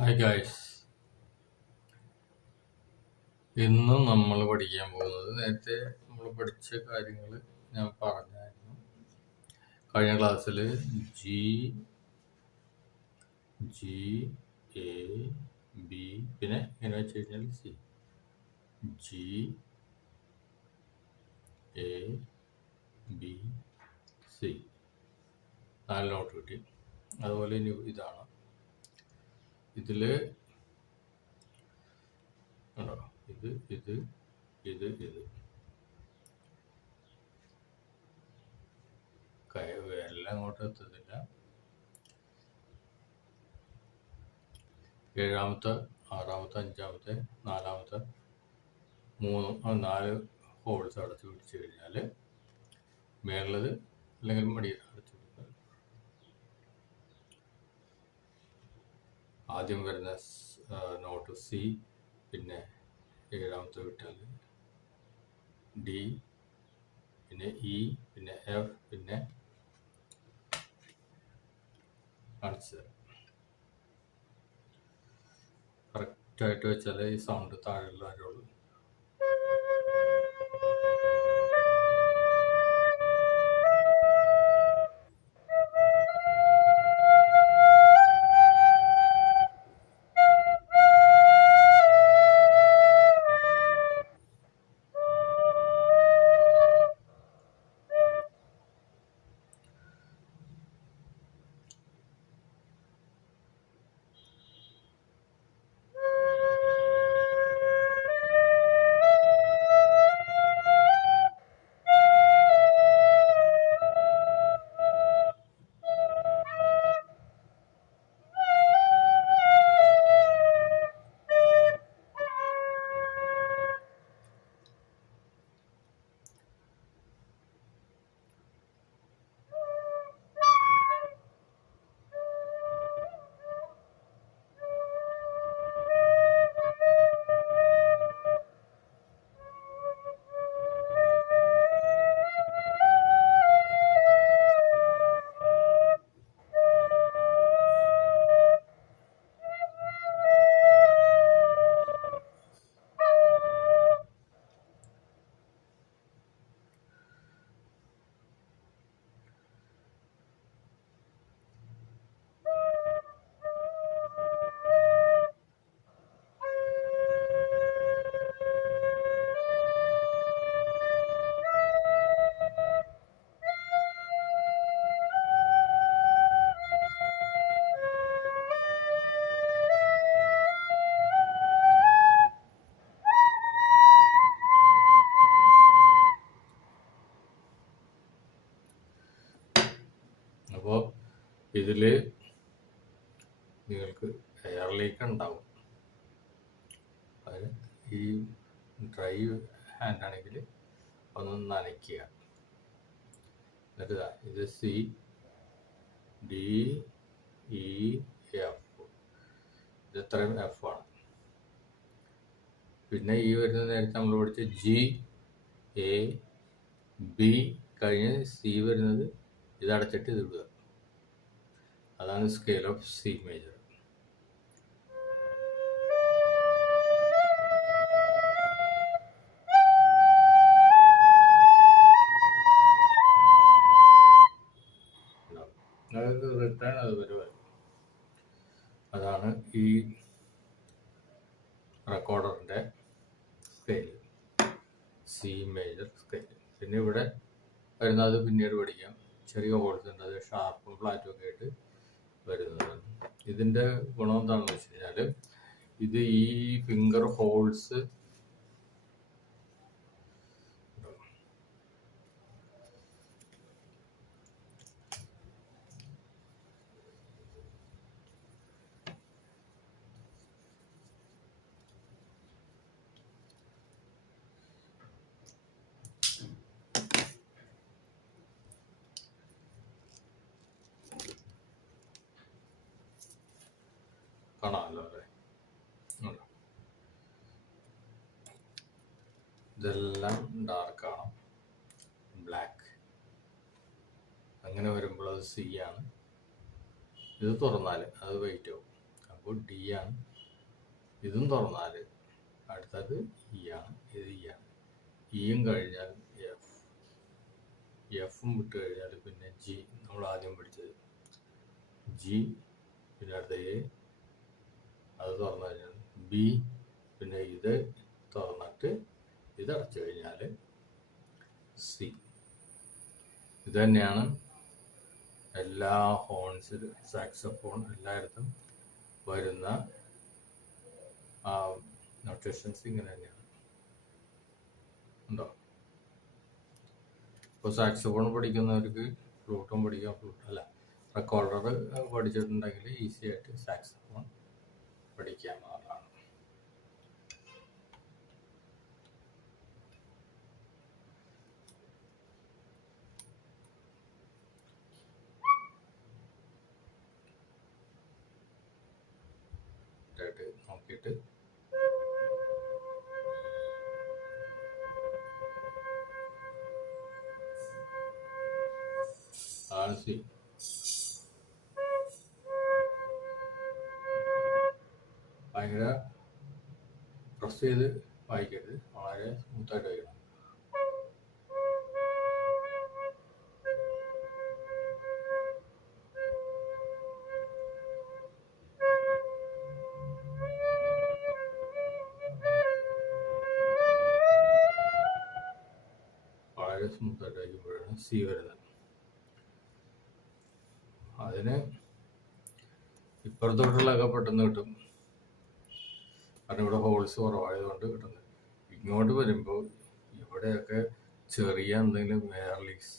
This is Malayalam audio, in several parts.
ഹായ് ഗായ്സ്, ഇന്നും നമ്മൾ പഠിക്കാൻ പോകുന്നത് നേരത്തെ നമ്മൾ പഠിച്ച കാര്യങ്ങൾ ഞാൻ പറഞ്ഞായിരുന്നു. കഴിഞ്ഞ ക്ലാസ്സിൽ ജി എ ബി പിന്നെ എങ്ങനെ വെച്ച് കഴിഞ്ഞാൽ C G A B C 4 note കിട്ടി. അതുപോലെ ഇനി ഇതാണ്, ഇതിൽ ഉണ്ടോ ഇത് ഇത് ഇത് ഇത് എല്ലാം അങ്ങോട്ട് എത്തുന്നില്ല. 7ാമത്തെ 6ാമത്തെ 5ാമത്തെ 4ാമത്തെ 4 ഹോൾസ് അടച്ചു പിടിച്ചു കഴിഞ്ഞാൽ മേലുള്ളത് അല്ലെങ്കിൽ മടി അടച്ചു പിടിക്കുക. ആദ്യം വരുന്ന നോട്ട് സി, പിന്നെ 7ാമത്തെ വിട്ടാൽ ഡി, പിന്നെ ഇ, പിന്നെ എഫ്, പിന്നെ കാണിച്ചത് കറക്റ്റായിട്ട് വെച്ചാൽ ഈ സൗണ്ട് താഴെയുള്ള കാര്യമുള്ളൂ. അപ്പോൾ ഇതിൽ നിങ്ങൾക്ക് എയർ ലീക്ക് ഉണ്ടാവും. അത് ഈ ഡ്രൈ ഹാൻഡ് ആണെങ്കിൽ ഒന്ന് നനയ്ക്കുക. എന്നിട്ട് ഇത് സി ഡി ഇ എഫ്, ഇത് ഇത്രയും എഫ് ആണ്. പിന്നെ ഈ വരുന്ന നേരത്തെ നമ്മൾ പഠിച്ച ജി എ ബി കഴിഞ്ഞ് സി വരുന്നത് ഇത് അടച്ചിട്ട് ഇത് ഇടുക. അതാണ് scale of C major. Return അത് വരുവാൻ, അതാണ് ഈ റെക്കോർഡറിൻ്റെ സ്കെയിൽ, സി മേജർ സ്കെയിൽ. പിന്നെ ഇവിടെ വരുന്നത് പിന്നീട് പഠിക്കാം. ചെറിയ ഹോൾസ് ഉണ്ട്, അത് ഷാർപ്പും ഫ്ലാറ്റും ഒക്കെ ആയിട്ട് വരുന്നതാണ്. ഇതിൻ്റെ ഗുണം എന്താണെന്ന് വെച്ച് കഴിഞ്ഞാൽ ഇത് ഈ ഫിംഗർ ഹോൾസ് കാണാമല്ലോ അല്ലേ. ഇതെല്ലാം ഡാർക്കാണ്, ബ്ലാക്ക്. അങ്ങനെ വരുമ്പോൾ അത് സി ആണ്. ഇത് തുറന്നാൽ അത് വൈറ്റ് ആവും. അപ്പോൾ അപ്പോൾ ഡി ആണ്. ഇതും തുറന്നാൽ അടുത്തത് ഇ ആണ്. ഇത് ഇ ആണ്. ഇയും കഴിഞ്ഞാൽ എഫ്, എഫും വിട്ട് കഴിഞ്ഞാൽ പിന്നെ ജി, നമ്മൾ ആദ്യം പഠിച്ചത് ജി, പിന്നെ അടുത്ത എ, അത് തുറന്നു കഴിഞ്ഞാൽ ബി, പിന്നെ ഇത് തുറന്നിട്ട് ഇത് അടച്ചു കഴിഞ്ഞാൽ സി. ഇത് തന്നെയാണ് എല്ലാ ഹോൺസിൽ, സാക്സോഫോൺ എല്ലായിടത്തും വരുന്ന നൊട്ടേഷൻസ് ഇങ്ങനെ തന്നെയാണ്. ഉണ്ടോ? ഇപ്പോൾ സാക്സോഫോൺ പഠിക്കുന്നവർക്ക് ഫ്ലൂട്ടും പഠിക്കാം. ഫ്ലൂട്ട് അല്ല, റെക്കോർഡർ പഠിച്ചിട്ടുണ്ടെങ്കിൽ ഈസി ആയിട്ട് സാക്സോഫോൺ പഠിക്കാവുന്നതാണ്. നോക്കിയിട്ട് സി. ഭയങ്കര പ്രസ് ചെയ്ത് വായിക്കരുത്, വളരെ സ്മൂത്തായിട്ട് വായിക്കണം. വളരെ സ്മൂത്തായിട്ട് വായിക്കുമ്പോഴാണ് സി വരുന്നത്. അതിന് ഇപ്പുറത്തോട്ടുള്ളതൊക്കെ പെട്ടെന്ന് കിട്ടും, കാരണം ഇവിടെ ഹോൾസ് കുറവായതുകൊണ്ട് കിട്ടുന്നത്. ഇങ്ങോട്ട് വരുമ്പോൾ ഇവിടെയൊക്കെ ചെറിയ എന്തെങ്കിലും എയർലീക്സ്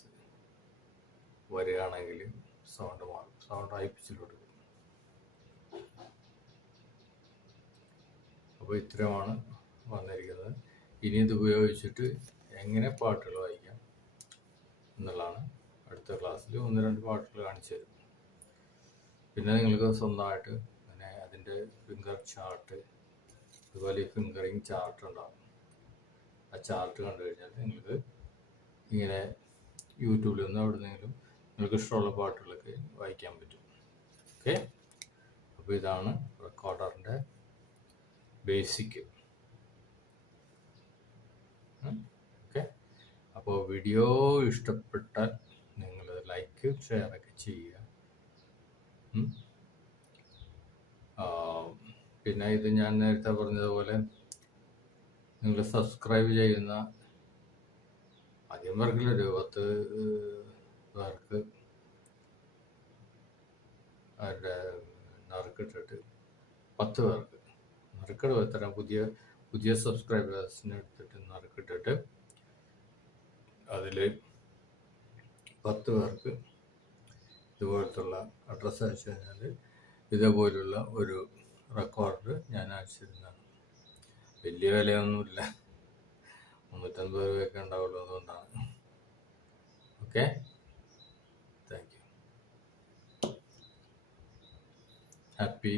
വരികയാണെങ്കിൽ സൗണ്ട് മാറും, സൗണ്ട് ഹൈ പിച്ചിലോട്ട് വരും. അപ്പോൾ ഇത്രയുമാണ് വന്നിരിക്കുന്നത്. ഇനി ഇത് ഉപയോഗിച്ചിട്ട് എങ്ങനെ പാട്ടുകൾ വായിക്കാം എന്നുള്ളതാണ് അടുത്ത ക്ലാസ്സിൽ 1-2 പാട്ടുകൾ കാണിച്ചു തരും. പിന്നെ നിങ്ങൾക്ക് സ്വന്തമായിട്ട് അങ്ങനെ അതിൻ്റെ ഫിംഗർ ചാർട്ട്, അതുപോലെ ഈ ഫിംഗറിങ് ചാർട്ട് ഉണ്ടാകും. ആ ചാർട്ട് കണ്ടു കഴിഞ്ഞാൽ നിങ്ങൾക്ക് ഇങ്ങനെ യൂട്യൂബിൽ നിന്ന് എവിടെന്നെങ്കിലും നിങ്ങൾക്ക് ഇഷ്ടമുള്ള പാട്ടുകളൊക്കെ വായിക്കാൻ പറ്റും. ഓക്കെ, അപ്പോൾ ഇതാണ് റെക്കോർഡറിൻ്റെ ബേസിക്. ഓക്കെ, അപ്പോൾ വീഡിയോ ഇഷ്ടപ്പെട്ടാൽ നിങ്ങൾ ലൈക്ക്, ഷെയർ ഒക്കെ ചെയ്യുക. പിന്നെ ഇത് ഞാൻ നേരത്തെ പറഞ്ഞതുപോലെ നിങ്ങൾ സബ്സ്ക്രൈബ് ചെയ്യുന്ന അധികം പേർക്കില്ല, 10 പേർക്ക് അവരുടെ നറുക്കിട്ടിട്ട് 10 പേർക്ക് നറുക്കിടുക. എത്ര പുതിയ സബ്സ്ക്രൈബേഴ്സിനെ എടുത്തിട്ട് നറുക്കിട്ടിട്ട് അതിൽ 10 പേർക്ക് ഇതുപോലത്തുള്ള അഡ്രസ്സ് അയച്ചു കഴിഞ്ഞാൽ ഇതേപോലുള്ള ഒരു റെക്കോർഡ് ഞാൻ അയച്ചിരുന്നതാണ്. വലിയ വിലയൊന്നുമില്ല, 350 രൂപയൊക്കെ ഉണ്ടാവുള്ളൂ, അതുകൊണ്ടാണ്. Okay, thank you. ഹാപ്പി